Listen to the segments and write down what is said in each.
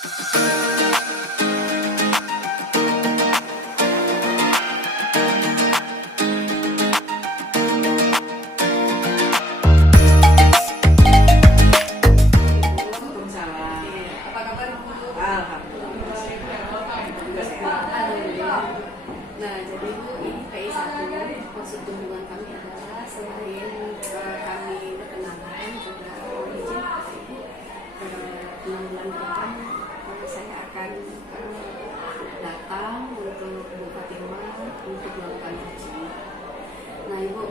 Nah, jadi Bu, ini PI1, maksud kunjungan kami adalah selain kami berkenalan juga izin kepada Ibu 6 bulan ke depan saya akan datang untuk Bu Fatimah untuk melakukan uji. Nah Ibu,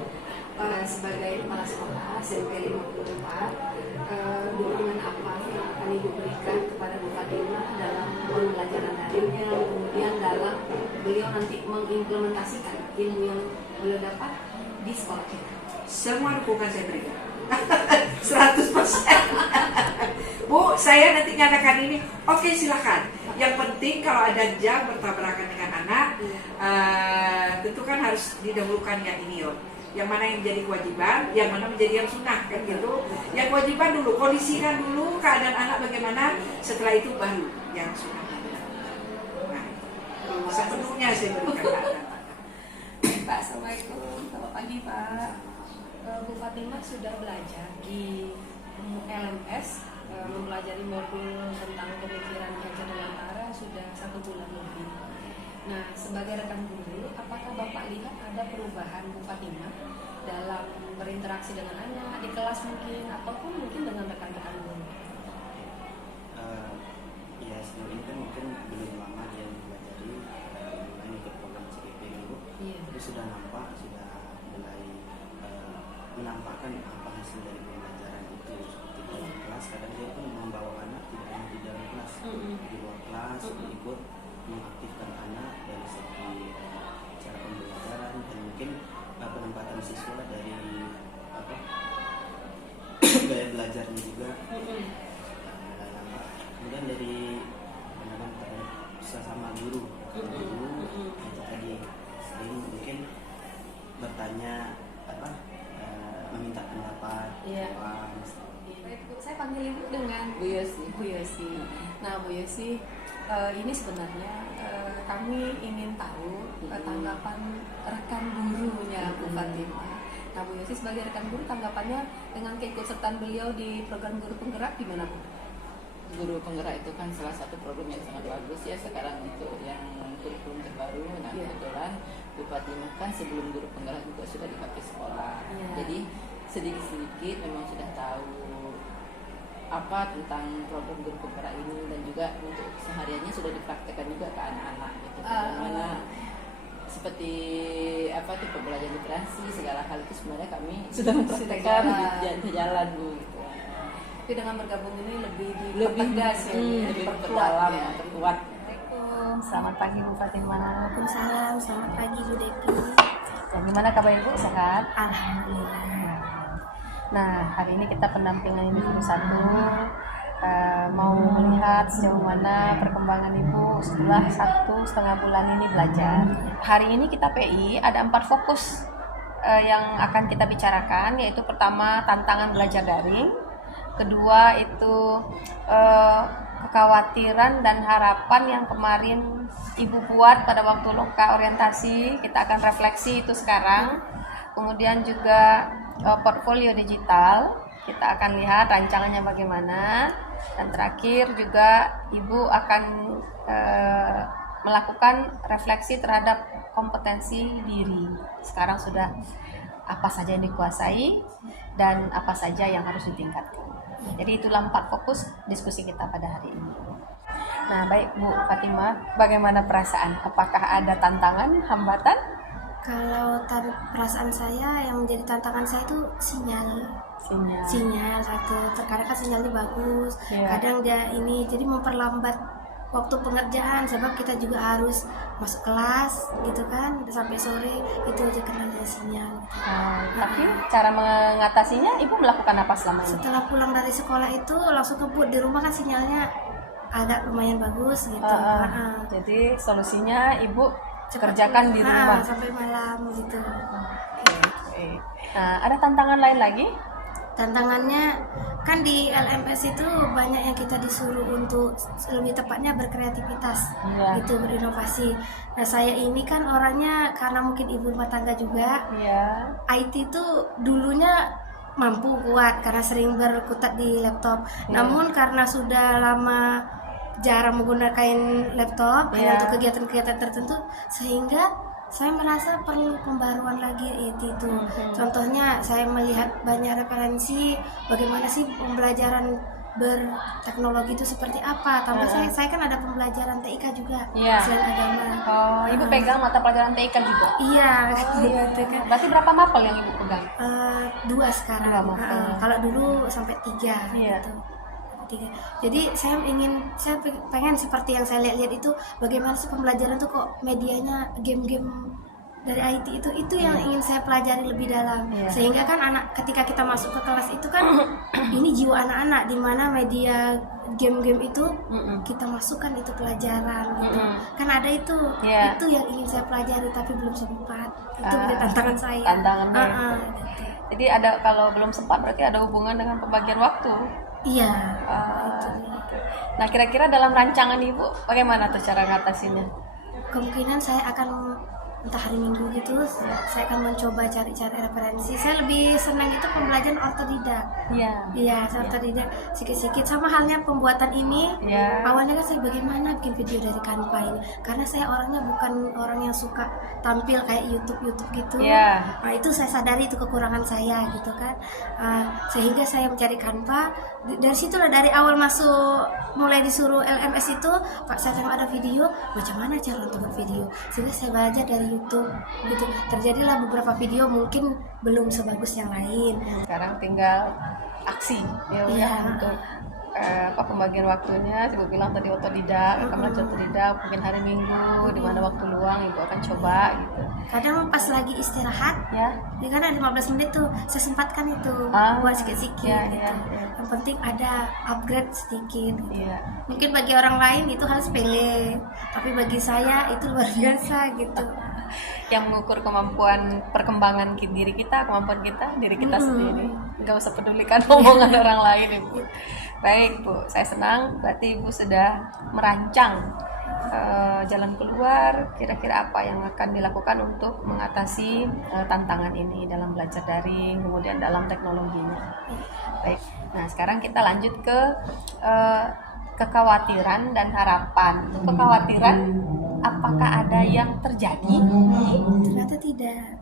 sebagai kepala sekolah SMP 54, dukungan apa yang akan Ibu berikan kepada Bu Fatimah dalam pembelajaran daringnya, kemudian dalam beliau nanti mengimplementasikan ilmu yang beliau dapat di sekolah kita? Semua dukungan saya berikan 100%. Bu, saya nanti nyatakan ini, oke silakan. Yang penting kalau ada jam bertabrakan dengan anak, tentu kan harus didahulukan yang ini loh. Yang mana yang menjadi kewajiban, yang mana menjadi yang sunnah kan gitu. Yang kewajiban dulu, kondisikan dulu keadaan anak bagaimana, setelah itu baru yang sunnah. Nah, sepenuhnya saya berikan keadaan. Pak, Assalamualaikum. Selamat pagi Pak. Bu Fatimah sudah belajar di LMS, mempelajari modul tentang pemikiran Kajian Nusantara sudah 1 bulan lebih. Nah, sebagai rekan guru, apakah Bapak lihat ada perubahan Bu Fatimah dalam berinteraksi dengan anak di kelas mungkin, ataupun mungkin dengan rekan-rekan guru? Ya, sejauh ini kan mungkin belum lama dia mempelajari mulai ikut program CPP dulu. Itu sudah nampak, sudah mulai menampakkan apa hasil dari pembelajaran itu. Seperti di luar kelas, kadang dia pun membawa anak tidak hanya di dalam kelas, di luar kelas ikut mengaktifkan anak dari segi cara pembelajaran dan mungkin penempatan siswa dari gaya belajarnya juga mulai nampak. Kemudian dari pandangan sesama guru itu tadi sering mungkin bertanya meminta pendapat. Baik Bu, saya panggil Ibu dengan Bu Yosi. Nah Bu Yosi, ini sebenarnya kami ingin tahu tanggapan rekan gurunya Bu Fatimah. Nah Bu Yosi sebagai rekan guru, tanggapannya dengan keikutsertaan beliau di program guru penggerak gimana Bu? Guru penggerak itu kan salah satu program yang sangat bagus ya sekarang itu yang kurikulum terbaru. Nah kebetulan Bu Fatimah kan sebelum guru penggerak juga sudah di KP sekolah. Jadi sedikit-sedikit memang sudah tahu apa tentang program guru penggerak ini, dan juga untuk sehariannya sudah dipraktekkan juga ke anak-anak gitu. Bagaimana seperti apa tuh pembelajaran literasi, segala hal itu sebenarnya kami sudah mempraktekkan di jalan Bu gitu. Tapi dengan bergabung ini lebih dipertegas ya, lebih perdalam, terkuat. Assalamualaikum, selamat pagi Bu Fatimah. Waalaikumsalam, selamat pagi Bu Depi. Ya, gimana kabar Ibu, sehat? Alhamdulillah. Nah, hari ini kita pendampingan individu 1 mau melihat sejauh mana perkembangan Ibu setelah 1,5 bulan ini belajar. Hari ini kita PI ada 4 fokus yang akan kita bicarakan, yaitu pertama tantangan belajar daring, kedua itu kekhawatiran dan harapan yang kemarin Ibu buat pada waktu loka orientasi, kita akan refleksi itu sekarang. Kemudian juga portfolio digital, kita akan lihat rancangannya bagaimana. Dan terakhir juga Ibu akan melakukan refleksi terhadap kompetensi diri. Sekarang sudah apa saja yang dikuasai dan apa saja yang harus ditingkatkan. Jadi itulah 4 fokus diskusi kita pada hari ini. Nah baik Bu Fatimah, bagaimana perasaan? Apakah ada tantangan, hambatan? Kalau perasaan saya yang menjadi tantangan saya itu sinyal satu. Terkadang kan sinyalnya bagus, kadang dia ini jadi memperlambat waktu pengerjaan, sebab kita juga harus masuk kelas gitu kan sampai sore, itu aja kendala sinyal. Tapi cara mengatasinya Ibu melakukan apa selama ini? Setelah pulang dari sekolah itu langsung ngebut, di rumah kan sinyalnya agak lumayan bagus gitu. Jadi solusinya Ibu kerjakan di rumah sampai malam gitu. Nah, ada tantangan lain lagi? Tantangannya kan di LMS itu banyak yang kita disuruh untuk lebih tepatnya berkreativitas, Iya. gitu, berinovasi. Nah saya ini kan orangnya karena mungkin ibu rumah tangga juga, Iya. IT itu dulunya mampu kuat karena sering berkutat di laptop. Namun karena sudah lama jarang menggunakan laptop hanya untuk kegiatan-kegiatan tertentu, sehingga saya merasa perlu pembaruan lagi itu. Contohnya saya melihat banyak referensi bagaimana sih pembelajaran berteknologi itu seperti apa. Tambah saya kan ada pembelajaran TIK juga selain agama. Oh, ibu pegang mata pelajaran TIK juga? Iya, gitu kan. Berarti berapa mapel yang ibu pegang? 2 sekarang. 2 mapel. Kalau dulu sampai 3 Iya. gitu. 3. Jadi saya pengen seperti yang saya lihat itu, bagaimana sih pembelajaran tuh kok medianya game-game dari IT itu yang ingin saya pelajari lebih dalam. Sehingga kan anak ketika kita masuk ke kelas itu kan ini jiwa anak-anak di mana media game-game itu kita masukkan itu pelajaran gitu. Kan ada itu yang ingin saya pelajari tapi belum sempat. Itu menjadi tantangan saya. Tantangannya. Gitu. Jadi ada, kalau belum sempat berarti ada hubungan dengan pembagian waktu. Iya. Nah, kira-kira dalam rancangan ibu bagaimana tuh cara ngatasinnya? Kemungkinan saya akan entah hari Minggu gitu, saya akan mencoba cari-cari referensi. Saya lebih senang itu pembelajaran otodidak. Iya, saya otodidak sikit-sikit. Sama halnya pembuatan ini. Awalnya kan saya bagaimana bikin video dari Canva ini, karena saya orangnya bukan orang yang suka tampil kayak YouTube gitu. Nah itu saya sadari itu kekurangan saya gitu kan. Sehingga saya mencari Canva. Dari situlah, dari awal masuk mulai disuruh LMS itu, Pak saya tengok ada video, macam mana cara untuk bervideo. Sehingga saya belajar dari YouTube gitu. Terjadilah beberapa video mungkin belum sebagus yang lain. Sekarang tinggal aksi untuk pembagian waktunya. Ibu bilang tadi otodidak, kamu belajar otodidak, mungkin hari Minggu di mana waktu luang ibu akan coba gitu. Kadang pas lagi istirahat ini kan ada 15 menit tuh saya sempatkan itu buat sikit-sikit gitu. Yang penting ada upgrade sedikit gitu. Mungkin bagi orang lain itu hal sepele, tapi bagi saya itu luar biasa gitu. Yang mengukur kemampuan perkembangan diri kita, kemampuan kita, diri kita sendiri. Nggak usah pedulikan omongan orang lain, Ibu. Baik, Bu. Saya senang berarti Ibu sudah merancang jalan keluar, kira-kira apa yang akan dilakukan untuk mengatasi tantangan ini dalam belajar daring, kemudian dalam teknologinya. Baik. Nah, sekarang kita lanjut ke kekhawatiran dan harapan. Untuk kekhawatiran, apakah ada yang terjadi? Ternyata tidak.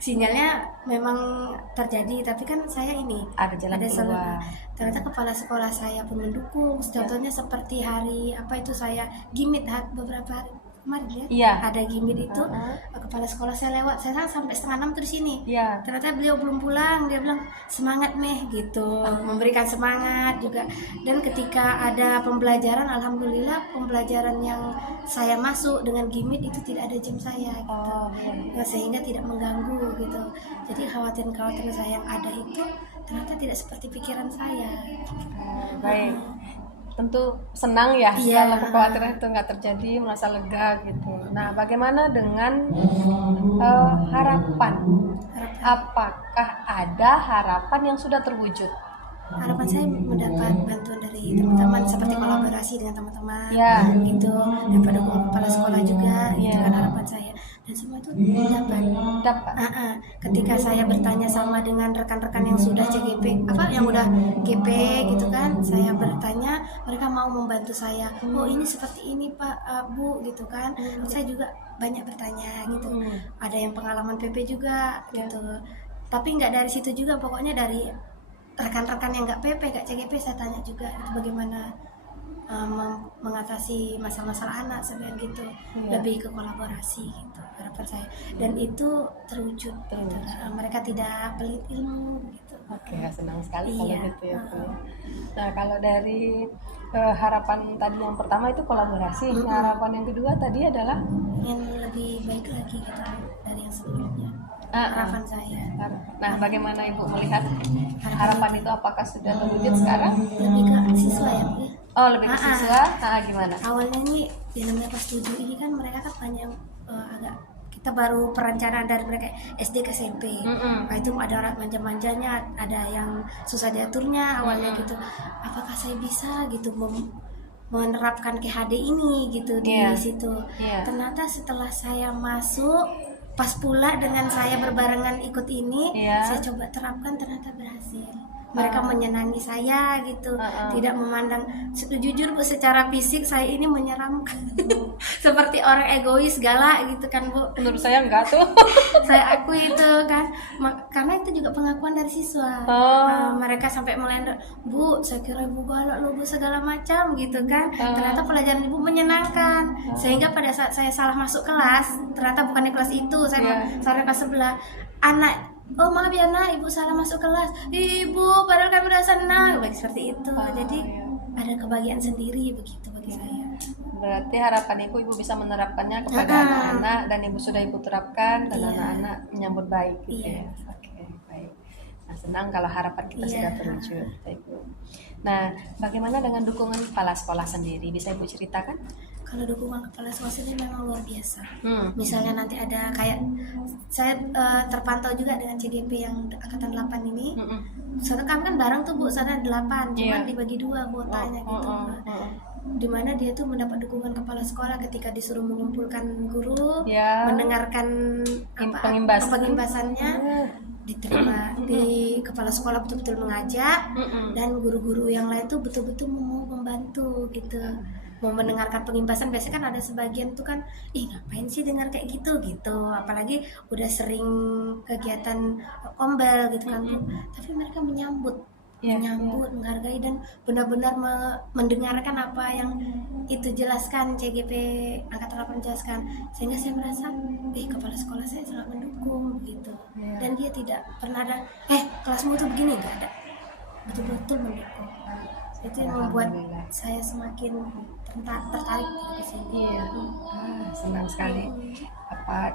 Sinyalnya memang terjadi, tapi kan saya ini Ada jalan keluar. Ternyata kepala sekolah saya pun mendukung. Contohnya seperti hari apa itu saya gimit beberapa hari kemarin ada gimit itu, kepala sekolah saya lewat, saya sampai 5:30 tuh di sini. Ternyata beliau belum pulang, dia bilang semangat Meh gitu, memberikan semangat juga. Dan ketika ada pembelajaran, alhamdulillah pembelajaran yang saya masuk dengan gimit itu tidak ada jam saya gitu. Sehingga tidak mengganggu gitu. Jadi khawatiran saya yang ada itu ternyata tidak seperti pikiran saya. Baik. Tentu senang ya kalau kekhawatiran itu nggak terjadi, merasa lega gitu. Nah, bagaimana dengan harapan? Apakah ada harapan yang sudah terwujud? Harapan saya mendapat bantuan dari teman-teman, seperti kolaborasi dengan teman-teman gitu, dapat dukungan kepala sekolah juga itu kan harapan saya. Dan semua itu dapat. Ketika saya bertanya sama dengan rekan-rekan yang sudah CGP yang udah GP gitu kan, saya bertanya, mereka mau membantu saya. Oh ini seperti ini Pak, Bu gitu kan. Saya juga banyak bertanya gitu. Ada yang pengalaman PP juga gitu. Tapi nggak dari situ juga, pokoknya dari rekan-rekan yang nggak PP, nggak CGP, saya tanya juga itu bagaimana mengatasi masalah-masalah anak sebenarnya gitu. Lebih ke kolaborasi gitu harapan saya, dan itu terwujud. Gitu. Mereka tidak pelit ilmu gitu. Oke, senang sekali kalau gitu ya Bu. Nah, kalau dari harapan tadi yang pertama itu kolaborasi, harapan yang kedua tadi adalah yang lebih baik lagi gitu dari yang sebelumnya. Harapan saya. Nah, bagaimana Ibu melihat harapan itu, apakah sudah terwujud sekarang? Lebih ke siswa ya Bu. Oh, lebih ke siswa. Gimana? Awalnya nih di namanya kelas 7 ini kan mereka kan banyak yang agak kita baru perencanaan dari mereka SD ke SMP. Nah, itu ada orang manja-manjanya, ada yang susah diaturnya awalnya gitu. Apakah saya bisa gitu menerapkan KHD ini gitu di situ. Ternyata setelah saya masuk, pas pula dengan saya berbarengan ikut ini, saya coba terapkan, ternyata berhasil. Mereka menyenangi saya gitu, tidak memandang. Jujur Bu, secara fisik saya ini menyeramkan. Seperti orang egois, galak gitu kan Bu. Menurut saya enggak tuh. Saya akui itu kan, karena itu juga pengakuan dari siswa. Mereka sampai melendor, Bu, saya kira Ibu galak loh Bu, segala macam gitu kan. Ternyata pelajaran Ibu menyenangkan. Sehingga pada saat saya salah masuk kelas, ternyata bukan di kelas itu, saya salah kelas sebelah. Anak, oh maaf ya nak, Ibu salah masuk kelas. Ibu, padahal kami udah senang. Baik seperti itu. Jadi ada kebahagiaan sendiri begitu bagi saya. Berarti harapan Ibu bisa menerapkannya kepada anak-anak, dan Ibu sudah Ibu terapkan, dan anak-anak menyambut baik gitu ya. Oke, baik. Nah, senang kalau harapan kita sudah terwujud. Baik, Bu. Nah, bagaimana dengan dukungan kepala sekolah sendiri? Bisa Ibu ceritakan? Kalau dukungan kepala sekolah sendiri memang luar biasa. Misalnya nanti ada kayak saya terpantau juga dengan CGP yang angkatan 8 ini. Soalnya kami kan bareng tuh Bu, sana 8, cuman dibagi 2 kuotanya gitu. Dimana dia tuh mendapat dukungan kepala sekolah ketika disuruh mengumpulkan guru, mendengarkan pengimbasannya, diterima di kepala sekolah betul-betul mengajak, dan guru-guru yang lain tuh betul-betul mau membantu gitu, mau mendengarkan pengimbasan. Biasanya kan ada sebagian tuh kan, ngapain sih dengar kayak gitu, apalagi udah sering kegiatan ombel gitu kan Bu. Tapi mereka menyambut, menghargai, dan benar-benar mendengarkan apa yang itu jelaskan CGP angkatan 8 jelaskan, sehingga saya merasa kepala sekolah saya sangat mendukung gitu. Dan dia tidak pernah ada kelasmu tuh begini, nggak ada, betul-betul mendukung. Itu yang membuat saya semakin tertarik ke sini. Senang sekali.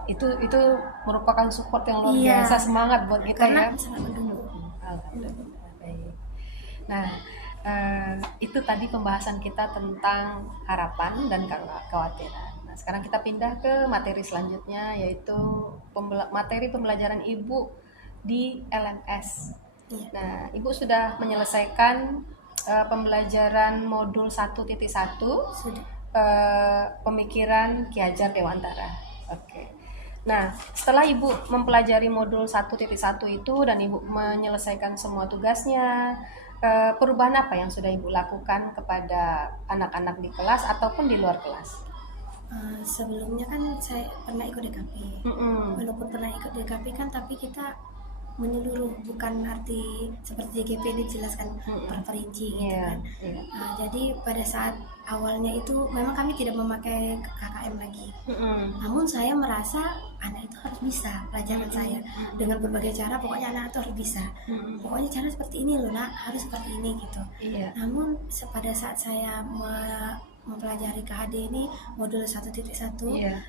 Itu merupakan support yang luar biasa, semangat buat kita. Karena ya. sangat mendukung. Alhamdulillah. Baik. Nah, itu tadi pembahasan kita tentang harapan dan kekhawatiran. Nah, sekarang kita pindah ke materi selanjutnya, yaitu materi pembelajaran Ibu di LMS. Nah, Ibu sudah menyelesaikan pembelajaran modul 1.1 pemikiran Ki Hajar Dewantara. Oke. Nah, setelah Ibu mempelajari modul 1.1 itu dan Ibu menyelesaikan semua tugasnya, perubahan apa yang sudah Ibu lakukan kepada anak-anak di kelas ataupun di luar kelas? Sebelumnya kan saya pernah ikut DKP. Walaupun pernah ikut DKP kan, tapi kita menyeluruh, bukan arti seperti JGP dijelaskan terperinci gitu kan. Jadi pada saat awalnya itu memang kami tidak memakai KKM lagi. Namun saya merasa anak itu harus bisa pelajaran saya dengan berbagai cara. Pokoknya anak itu harus bisa. Pokoknya cara seperti ini loh nak, harus seperti ini gitu. Namun pada saat saya mempelajari KHD ini modul 1.1,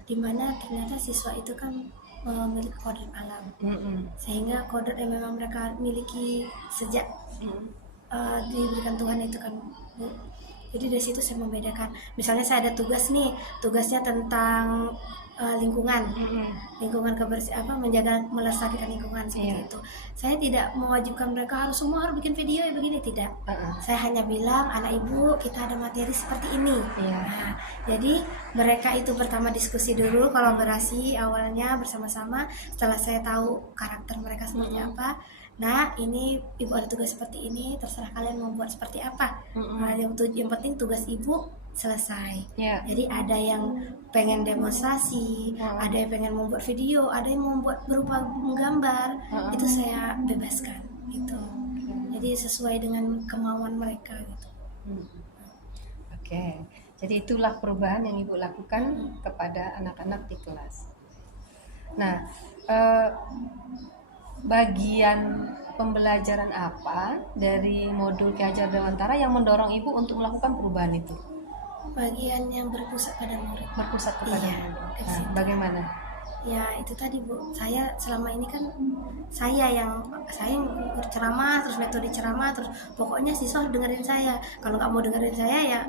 di mana ternyata siswa itu kan memiliki kodrat alam, sehingga kodrat yang memang mereka miliki sejak diberikan Tuhan itu kan Bu. Jadi dari situ saya membedakan. Misalnya saya ada tugas nih, tugasnya tentang lingkungan kebersihan, menjaga melestarikan lingkungan seperti itu. Saya tidak mewajibkan mereka harus semua harus bikin video ya begini, tidak. Saya hanya bilang, anak ibu kita ada materi seperti ini. Nah, jadi mereka itu pertama diskusi dulu, kolaborasi awalnya bersama-sama. Setelah saya tahu karakter mereka seperti apa, nah ini ibu ada tugas seperti ini, terserah kalian mau buat seperti apa. Nah, yang penting tugas ibu selesai. Jadi ada yang pengen demonstrasi, ada yang pengen membuat video, ada yang membuat berupa menggambar, itu saya bebaskan gitu. Jadi sesuai dengan kemauan mereka gitu. Oke. Jadi itulah perubahan yang Ibu lakukan kepada anak-anak di kelas. Nah, bagian pembelajaran apa dari modul Ki Hajar Dewantara yang mendorong Ibu untuk melakukan perubahan itu? Bagian yang berpusat pada murid. Berpusat kepada murid. Nah, bagaimana? Ya itu tadi Bu, saya selama ini kan saya yang berceramah, terus metode ceramah, terus pokoknya siswa harus dengerin saya. Kalau nggak mau dengerin saya ya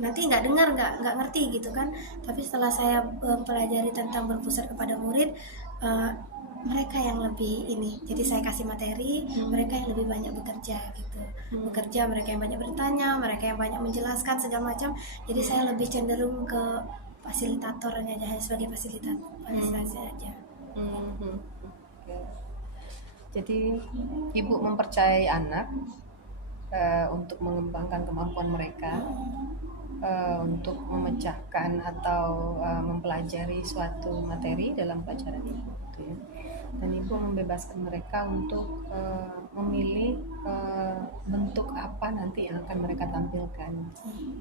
nanti nggak dengar, nggak ngerti gitu kan. Tapi setelah saya pelajari tentang berpusat kepada murid, mereka yang lebih ini, jadi saya kasih materi, mereka yang lebih banyak bekerja gitu. Bekerja, mereka yang banyak bertanya, mereka yang banyak menjelaskan segala macam. Jadi saya lebih cenderung ke fasilitatornya aja, sebagai fasilitator aja. Jadi ibu mempercayai anak untuk mengembangkan kemampuan mereka, untuk memecahkan atau mempelajari suatu materi dalam pelajaran ibu, gitu ya. Dan ibu membebaskan mereka untuk memilih bentuk apa nanti yang akan mereka tampilkan.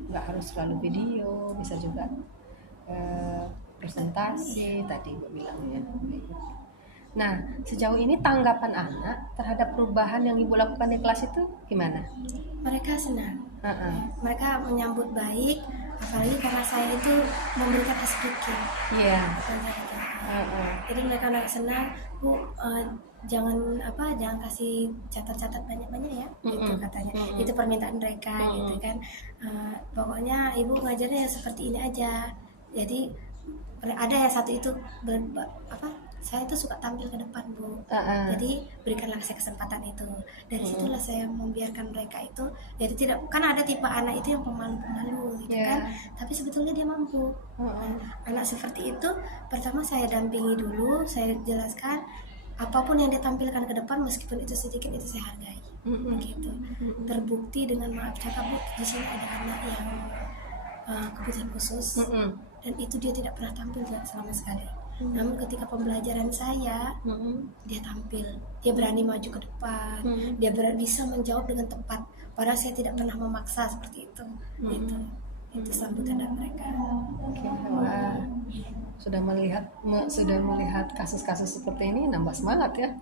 Nggak harus selalu video, bisa juga presentasi tadi ibu bilang ya. Nah, sejauh ini tanggapan anak terhadap perubahan yang ibu lakukan di kelas itu gimana? Mereka senang, mereka menyambut baik, apalagi karena saya itu memberikan speaking. Iya. Jadi mereka senang, Bu, jangan kasih catat-catat banyak-banyak ya, gitu katanya. Itu permintaan mereka, gitu kan. Pokoknya ibu ngajarnya seperti ini aja. Jadi ada yang satu itu saya itu suka tampil ke depan, Bu. Jadi berikanlah saya kesempatan itu. Dari situlah saya membiarkan mereka itu. Jadi tidak, kan ada tipe anak itu yang pemalu-pemalu gitu kan. Tapi sebetulnya dia mampu. Anak seperti itu pertama saya dampingi dulu, saya jelaskan apapun yang dia tampilkan ke depan, meskipun itu sedikit, itu saya hargai. Begitu. Terbukti dengan maaf cakap, Bu, di sini ada anak yang kebutuhan khusus. Dan itu dia tidak pernah tampil selama sekali. Namun ketika pembelajaran saya, dia tampil, dia berani maju ke depan, dia bisa menjawab dengan tepat. Padahal saya tidak pernah memaksa seperti itu. Itu sambutan dari mereka. Wah, sudah melihat kasus-kasus seperti ini, nambah semangat ya.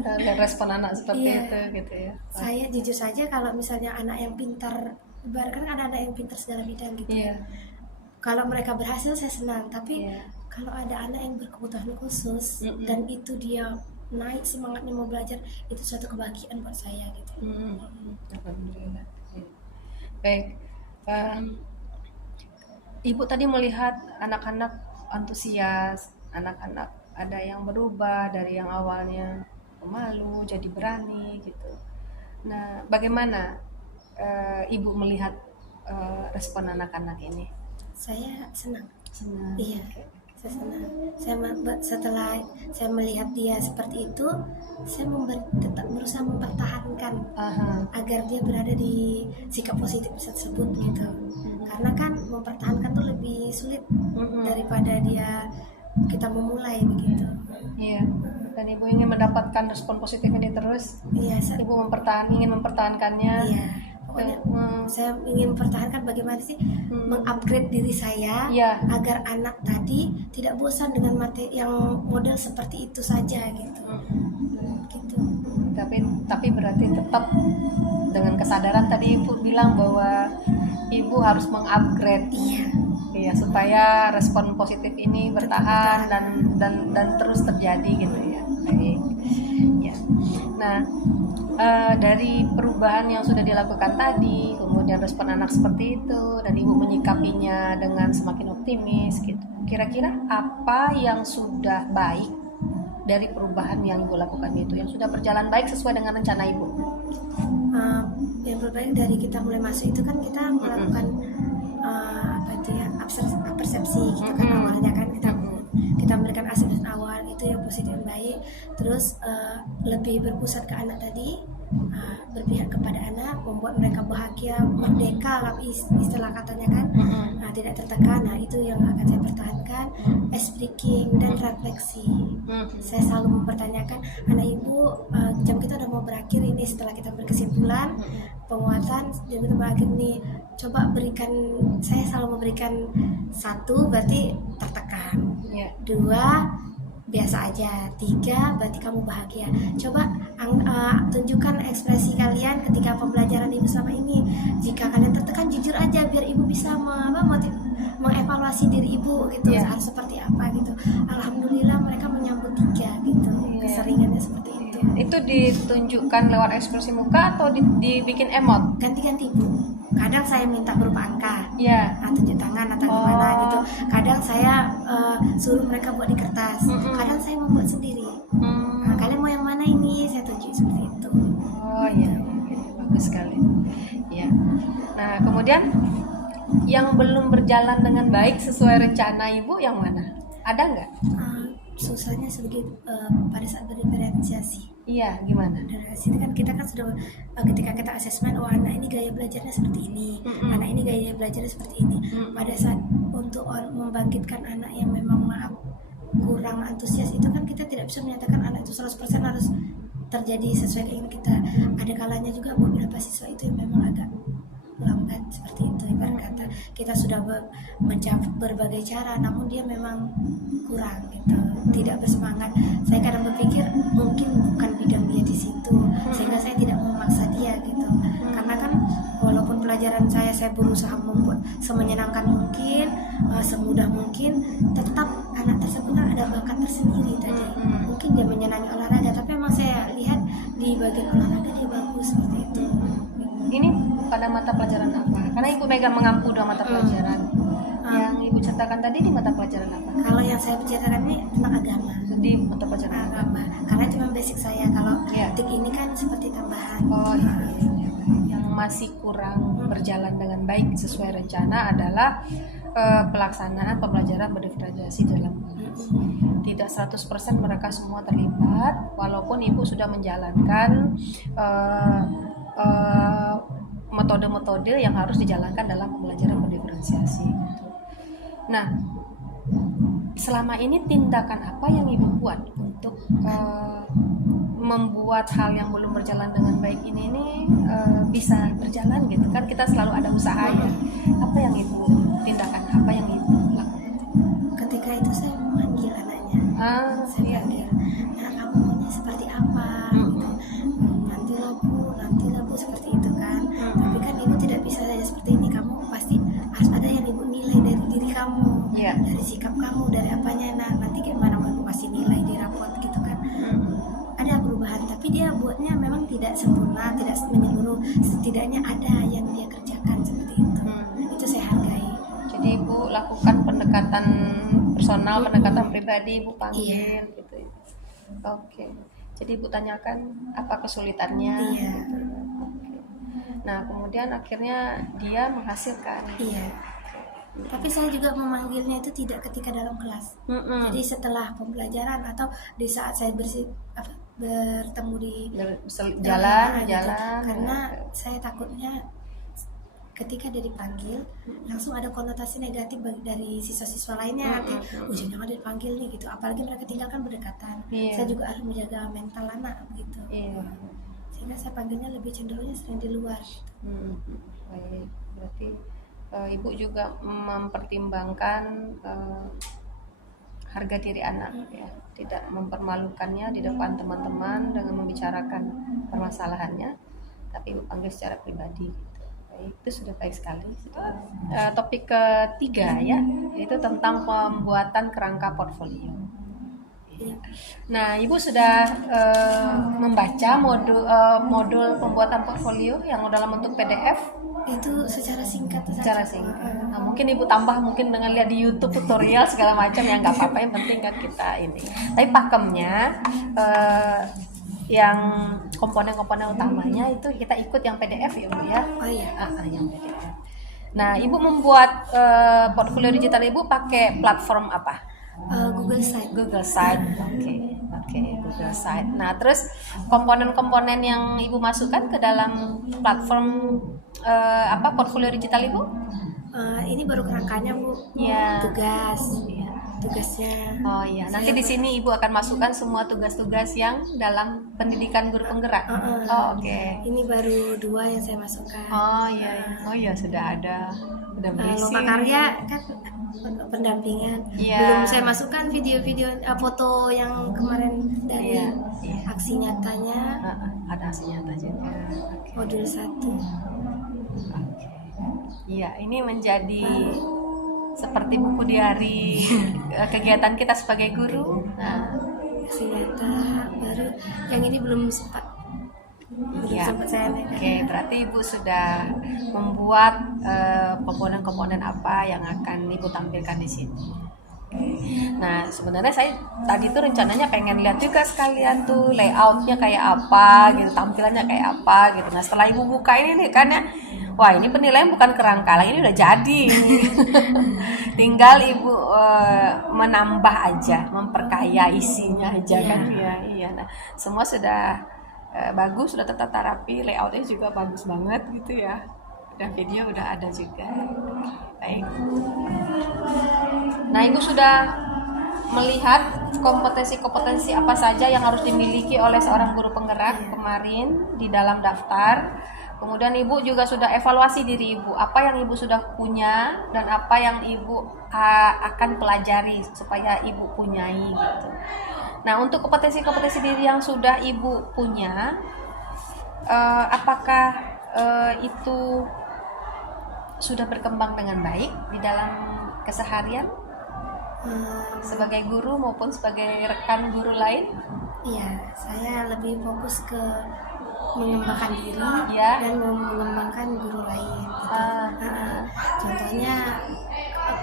Dan respon anak seperti itu, gitu ya. Saya jujur saja, kalau misalnya anak yang pintar, ibaratkan ada anak yang pintar segala bidang gitu. Kalau mereka berhasil saya senang, tapi kalau ada anak yang berkebutuhan khusus dan itu dia naik semangatnya mau belajar, itu suatu kebahagiaan buat saya gitu. Alhamdulillah. Baik, ibu tadi melihat anak-anak antusias, anak-anak ada yang berubah dari yang awalnya pemalu jadi berani gitu. Nah, bagaimana ibu melihat respon anak-anak ini? Saya senang. Iya. Saya senang. Setelah saya melihat dia seperti itu, saya tetap berusaha mempertahankan agar dia berada di sikap positif tersebut gitu. Karena kan mempertahankan tuh lebih sulit daripada kita memulai begitu. Iya. Dan ibu ingin mendapatkan respon positif ini terus. Iya. Ibu ingin mempertahankannya. Iya. Pokoknya saya ingin mempertahankan bagaimana sih mengupgrade diri saya agar anak tadi tidak bosan dengan materi yang model seperti itu saja gitu. Gitu. Tapi berarti tetap dengan kesadaran tadi ibu bilang bahwa ibu harus mengupgrade. Iya, supaya respon positif ini bertahan dan terus terjadi gitu ya. Baik. Ya. Nah, dari perubahan yang sudah dilakukan tadi, kemudian respon anak seperti itu, dan ibu menyikapinya dengan semakin optimis gitu. Kira-kira apa yang sudah baik dari perubahan yang ibu lakukan itu, yang sudah berjalan baik sesuai dengan rencana ibu? Yang terbaik dari kita mulai masuk itu kan kita melakukan persepsi gitu kan awalnya kan kita memberikan asesmen awal itu yang positif dan baik. Terus lebih berpusat ke anak tadi, berpihak kepada anak, membuat mereka bahagia, merdeka lah istilah katanya kan, tidak tertekan. Nah itu yang akan saya pertahankan. Speaking dan refleksi, saya selalu mempertanyakan, anak ibu, jam kita udah mau berakhir ini, setelah kita berkesimpulan penguatan jam kita berakhir nih, coba berikan, saya selalu memberikan 1 berarti tertekan, 2 biasa aja, 3 berarti kamu bahagia. Coba tunjukkan ekspresi kalian ketika pembelajaran ibu selama ini. Jika kalian tertekan, jujur aja biar ibu bisa mengevaluasi diri ibu gitu, harus seperti apa gitu. Alhamdulillah mereka menyambut 3 gitu, keseringannya seperti itu. gitu. Itu ditunjukkan lewat ekspresi muka atau dibikin emot? Ganti-ganti Bu. Kadang saya minta berupa angka, Iya. tunjuk tangan atau gimana gitu. Kadang saya suruh mereka buat di kertas. Kadang saya membuat sendiri. Nah, kalian mau yang mana ini? Saya tunjuk seperti itu. Oh iya, bagus sekali. Ya. Nah, kemudian yang belum berjalan dengan baik sesuai rencana Ibu yang mana? Ada nggak? Susahnya sedikit pada saat berdiferensiasi. Iya, gimana? Dari situ kan kita sudah ketika kita asesmen, oh anak ini gaya belajarnya seperti ini, anak ini gaya belajarnya seperti ini. Pada saat untuk membangkitkan anak yang memang maaf kurang antusias itu kan kita tidak bisa menyatakan anak itu 100% harus terjadi sesuai keinginan kita. Ada kalanya juga beberapa siswa itu yang memang agak lambat seperti itu. Ibarat kata kita sudah mencapai berbagai cara, namun dia memang kurang gitu, tidak bersemangat. Saya kadang berpikir mungkin bukan bidang dia di situ, sehingga saya tidak memaksa dia gitu. Karena kan walaupun pelajaran saya berusaha membuat semenyenangkan mungkin, semudah mungkin, tetap anak tersebut kan ada bakat tersendiri tadi. Mungkin dia menyenangi olahraga, tapi memang saya lihat di bagian olahraga dia bagus seperti itu. Ini pada mata pelajaran apa? Karena Ibu megang mengampu 2 mata pelajaran. Yang Ibu ceritakan tadi di mata pelajaran apa? Kalau yang saya bicarakan ini tentang agama. Di mata pelajaran apa? Agama. Karena cuma basic saya. Kalau Iya. tik ini kan seperti tambahan. Oh iya. Yang masih kurang berjalan dengan baik sesuai rencana adalah pelaksanaan pembelajaran berdiferensiasi dalam kelas. Tidak 100% mereka semua terlibat, walaupun Ibu sudah menjalankan metode-metode yang harus dijalankan dalam pembelajaran berdiferensiasi. Nah, selama ini tindakan apa yang Ibu buat untuk membuat hal yang belum berjalan dengan baik ini bisa berjalan gitu kan? Kita selalu ada usaha ya. Apa yang Ibu tindakan? Apa yang Ibu lakukan? Ketika itu saya memanggil anaknya. Saya panggil, nah kamu maunya seperti apa? Gitu. Nantilah bu seperti itu kan. Tapi kan ibu tidak bisa saja seperti ini. Kamu pasti harus ada yang ibu nilai dari diri kamu, dari sikap kamu, dari apanya. Nah nanti gimana mau ibu kasih nilai di rapot gitu kan? Ada perubahan, tapi dia buatnya memang tidak sempurna, tidak menyeluruh. Setidaknya ada yang dia kerjakan seperti itu. Itu saya hargai. Jadi Ibu lakukan pendekatan personal, pendekatan pribadi, Ibu panggil gitu. Oke. Jadi Ibu tanyakan apa kesulitannya. Iya. Gitu. Oke. Nah, kemudian akhirnya dia menghasilkan. Iya. Tapi saya juga memanggilnya itu tidak ketika dalam kelas. Jadi setelah pembelajaran atau di saat saya bertemu di jalan. Karena saya takutnya ketika dia dipanggil langsung ada konotasi negatif dari siswa-siswa lainnya nanti jangan dia dipanggil nih gitu, apalagi mereka tinggalkan berdekatan. Saya juga harus menjaga mental anak gitu. Sehingga saya panggilnya lebih cenderungnya sering di luar gitu. Baik, berarti Ibu juga mempertimbangkan harga diri anak ya, tidak mempermalukannya di depan teman-teman dengan membicarakan permasalahannya, tapi Ibu panggil secara pribadi. Itu sudah baik sekali. Topik ketiga ya, yaitu tentang pembuatan kerangka portfolio. Nah, Ibu sudah membaca modul pembuatan portfolio yang dalam bentuk PDF? Itu secara singkat. Nah, mungkin Ibu tambah mungkin dengan lihat di YouTube tutorial segala macam, yang nggak apa-apa, yang penting kan kita ini. Tapi pakemnya yang komponen-komponen utamanya itu kita ikut yang PDF ya Bu ya. Oh iya. Yang PDF. Nah, Ibu membuat portfolio digital Ibu pakai platform apa? Google Site. Google Site. Oke, Google Site. Nah, terus komponen-komponen yang Ibu masukkan ke dalam platform portfolio digital Ibu? Ini baru kerangkanya Bu. Ya. Tugasnya. Oh iya, nanti di sini Ibu akan masukkan semua tugas-tugas yang dalam pendidikan guru penggerak. Oke. Ini baru 2 yang saya masukkan. Oh iya, sudah ada, sudah berisi. Lokakarya kan pendampingan. Belum saya masukkan video-video foto yang kemarin dari aksi nyatanya. Ada aksi nyata juga. Modul 1. Iya, ini menjadi seperti buku diari kegiatan kita sebagai guru. Nah, kasih nyata, baru yang ini belum sempat Ya. sempat saya naikkan. Oke, berarti Ibu sudah membuat komponen-komponen apa yang akan Ibu tampilkan di sini. Oke. Nah, sebenarnya saya tadi tuh rencananya pengen lihat juga sekalian tuh layoutnya kayak apa gitu, tampilannya kayak apa gitu. Nah, setelah Ibu buka ini nih kan ya, wah ini penilaian bukan kerangka, ini udah jadi. Tinggal Ibu menambah aja, memperkaya isinya aja kan ya. Iya. Nah, semua sudah bagus, sudah tertata rapi, layoutnya juga bagus banget gitu ya. Dan video udah ada juga. Baik. Nah, Ibu sudah melihat kompetensi-kompetensi apa saja yang harus dimiliki oleh seorang guru penggerak kemarin di dalam daftar. Kemudian Ibu juga sudah evaluasi diri Ibu, apa yang Ibu sudah punya dan apa yang Ibu akan pelajari supaya Ibu punyai gitu. Nah, untuk kompetensi-kompetensi diri yang sudah Ibu punya, apakah itu sudah berkembang dengan baik di dalam keseharian sebagai guru maupun sebagai rekan guru lain? Iya, saya lebih fokus ke mengembangkan diri Ya. dan mengembangkan guru lain. Gitu. Contohnya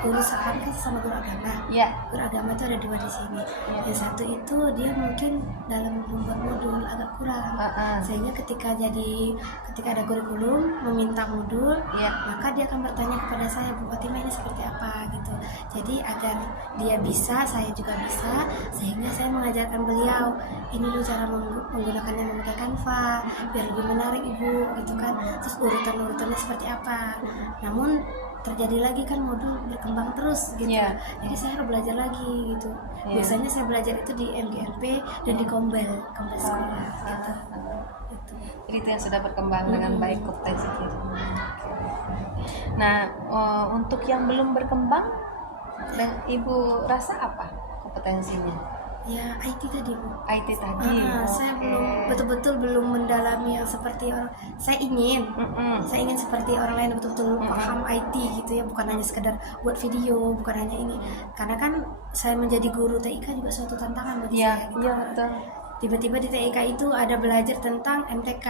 guru sekarang kan sama guru agama. Ya. Guru agama itu ada 2 di sini. Yang satu itu dia mungkin dalam membuat modul agak kurang, sehingga ketika ada kurikulum meminta modul, maka dia akan bertanya kepada saya, Bu Fatimah ini seperti apa gitu. Jadi agar dia bisa, saya juga bisa, sehingga saya mengajarkan beliau ini loh cara menggunakannya memakai Canva biar lebih menarik Ibu gitu kan. Terus urutan-urutannya seperti apa. Namun terjadi lagi kan modul berkembang terus gitu. Jadi saya harus belajar lagi gitu. Biasanya saya belajar itu di MGRP dan di Kombel sekolah gitu. Jadi itu yang sudah berkembang dengan baik kompetensi diri. Nah, untuk yang belum berkembang, dan Ibu rasa apa kompetensinya? Ya IT tadi Bu. IT tadi. Saya betul-betul belum mendalami yang seperti orang. Saya ingin seperti orang lain betul-betul paham IT gitu ya, bukan hanya sekedar buat video, bukan hanya ini. Karena kan saya menjadi guru TIK juga suatu tantangan bagi saya. Gitu. Iya betul. Tiba-tiba di TIK itu ada belajar tentang MTK,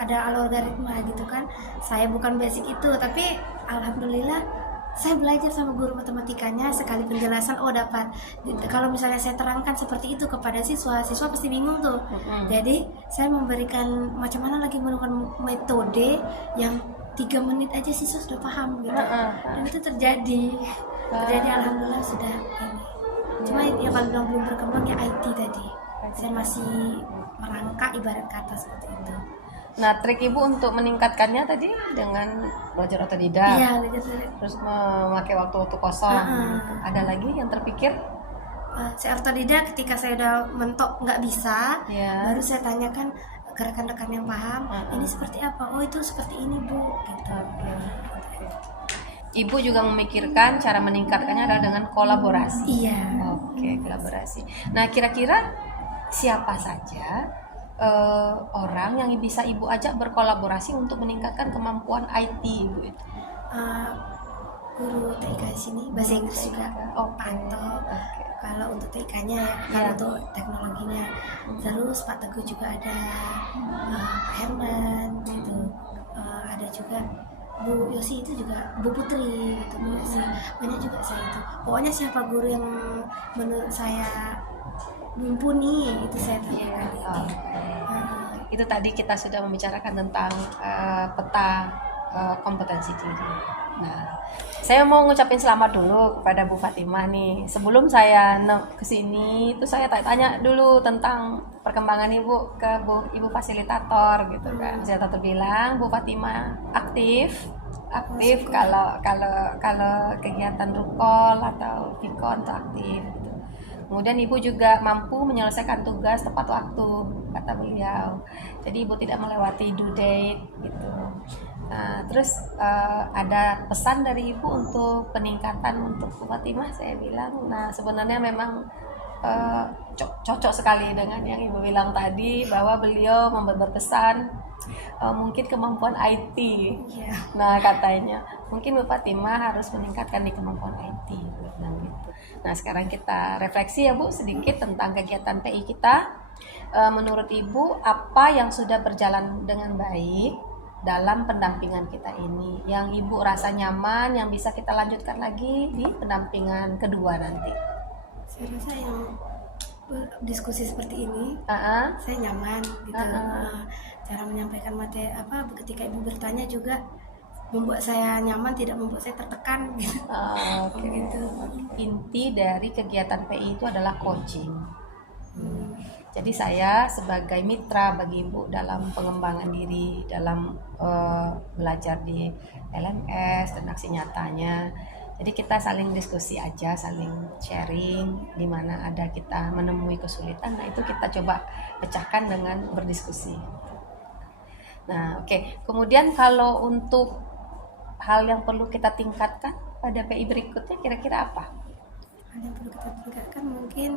ada algoritma gitu kan. Saya bukan basic itu, tapi alhamdulillah saya belajar sama guru matematikanya, sekali penjelasan dapat. Kalau misalnya saya terangkan seperti itu kepada siswa pasti bingung tuh. Jadi saya memberikan macam mana lagi menggunakan metode yang 3 menit aja siswa sudah paham gitu. Dan itu terjadi alhamdulillah sudah ini. Cuma yang kalau bilang belum berkembang ya IT tadi. Saya masih merangkak ibarat kata seperti itu. Nah, trik Ibu untuk meningkatkannya tadi dengan belajar otodidak. Iya, terus memakai waktu-waktu kosong. Gitu. Ada lagi yang terpikir? Saya otodidak ketika saya udah mentok nggak bisa, baru saya tanyakan ke rekan-rekan yang paham, ini seperti apa? Oh itu seperti ini Bu. Gitu. Ibu juga memikirkan cara meningkatkannya adalah dengan kolaborasi. Iya. Oke, kolaborasi. Nah, kira-kira siapa saja orang yang bisa Ibu ajak berkolaborasi untuk meningkatkan kemampuan IT Ibu itu? Guru TIK di sini, bahasa Inggris juga. Panto. Kalau untuk TIK-nya ya, kalau untuk teknologinya. Terus Pak Teguh juga ada, Pak Herman gitu. Ada juga Bu Yosi itu juga, Bu Putri gitu, Bu Yosi. Banyak juga saya itu. Pokoknya siapa guru yang menurut saya mumpuni itu saya tanyakan. Itu tadi kita sudah membicarakan tentang peta kompetensi diri. Nah, saya mau ngucapin selamat dulu kepada Bu Fatimah nih. Sebelum saya kesini, itu saya tanya dulu tentang perkembangan Ibu ke Ibu fasilitator gitu kan. Fasilitator bilang Bu Fatimah aktif kalau kegiatan rukol atau vikon tuh aktif. Gitu. Kemudian Ibu juga mampu menyelesaikan tugas tepat waktu, kata beliau. Jadi Ibu tidak melewati due date gitu. Nah, terus ada pesan dari Ibu untuk peningkatan untuk Bu Fatimah, saya bilang. Nah, sebenarnya memang cocok sekali dengan yang Ibu bilang tadi, bahwa beliau berpesan mungkin kemampuan IT. Iya. Nah, katanya mungkin Bu Fatimah harus meningkatkan di kemampuan IT. Nah, gitu. Nah, sekarang kita refleksi ya Bu sedikit tentang kegiatan PI kita. Menurut Ibu, apa yang sudah berjalan dengan baik dalam pendampingan kita ini, yang Ibu rasa nyaman, yang bisa kita lanjutkan lagi di pendampingan kedua nanti? Saya rasa yang berdiskusi seperti ini, Ah, saya nyaman gitu. Cara menyampaikan materi ketika ibu bertanya juga membuat saya nyaman, tidak membuat saya tertekan gitu. oke. Gitu. Inti dari kegiatan PI itu adalah coaching. Jadi saya sebagai mitra bagi Ibu dalam pengembangan diri, dalam belajar di LMS dan aksi nyatanya. Jadi kita saling diskusi aja, saling sharing, di mana ada kita menemui kesulitan, nah itu kita coba pecahkan dengan berdiskusi. Nah, oke. Kemudian kalau untuk hal yang perlu kita tingkatkan pada PI berikutnya, kira-kira apa? Ada yang perlu kita tingkatkan mungkin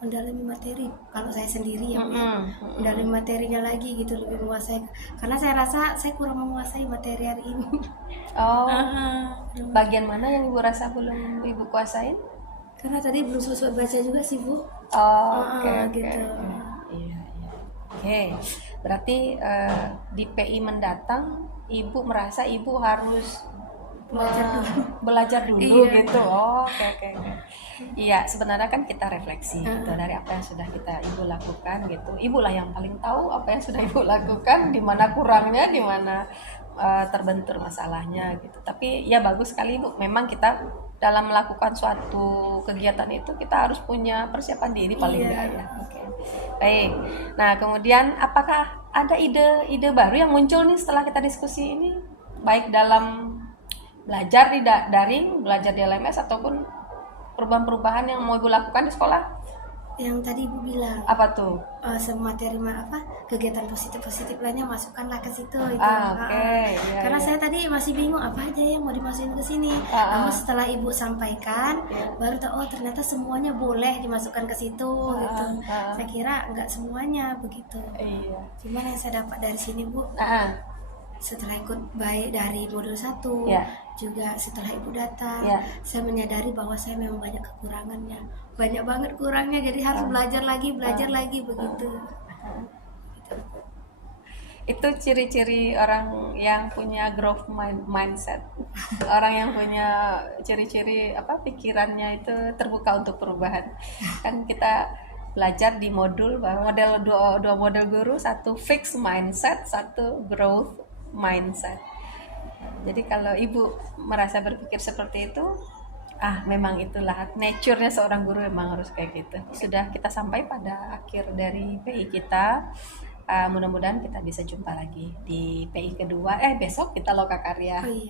mendalami materi. Kalau saya sendiri ya, Bu, ya, mendalami materinya lagi gitu, lebih menguasai. Karena saya rasa saya kurang menguasai materi hari ini. Oh, bagian mana yang Ibu rasa belum Ibu kuasain? Karena tadi belum selesai baca juga sih, Bu. Oh, oke. Gitu. Iya. Oke, berarti di PI mendatang Ibu merasa Ibu harus belajar dulu Iya. gitu. Oh, oke. Iya, sebenarnya kan kita refleksi gitu dari apa yang sudah Ibu lakukan gitu. Ibu lah yang paling tahu apa yang sudah Ibu lakukan, di mana kurangnya, di mana terbentur masalahnya gitu. Tapi ya bagus sekali Ibu. Memang kita dalam melakukan suatu kegiatan itu kita harus punya persiapan diri paling enggak ya. Oke. Baik. Nah, kemudian apakah ada ide baru yang muncul nih setelah kita diskusi ini, baik dalam belajar di daring, belajar di LMS, ataupun perubahan-perubahan yang mau Ibu lakukan di sekolah? Yang tadi Ibu bilang, Apa tuh? semateri kegiatan positif lainnya masukkanlah ke situ itu. Oke. Iya, Karena iya. saya tadi masih bingung apa aja yang mau dimasukin ke sini. Namun setelah Ibu sampaikan, baru tahu ternyata semuanya boleh dimasukkan ke situ gitu. Saya kira enggak semuanya begitu. Iya. Cuman yang saya dapat dari sini, Bu, setelah ikut baik dari modul 1, juga setelah Ibu datang, saya menyadari bahwa saya memang banyak kekurangannya, banyak banget kurangnya, jadi harus belajar lagi begitu. Itu ciri-ciri orang yang punya growth mindset. Orang yang punya ciri-ciri pikirannya itu terbuka untuk perubahan. Kan kita belajar di modul bahwa dua model guru, satu fixed mindset, satu growth mindset. Jadi kalau Ibu merasa berpikir seperti itu, memang itulah nature-nya seorang guru, memang harus kayak gitu. Sudah kita sampai pada akhir dari PI kita. Mudah-mudahan kita bisa jumpa lagi di PI kedua. Besok kita loka karya. Oh iya.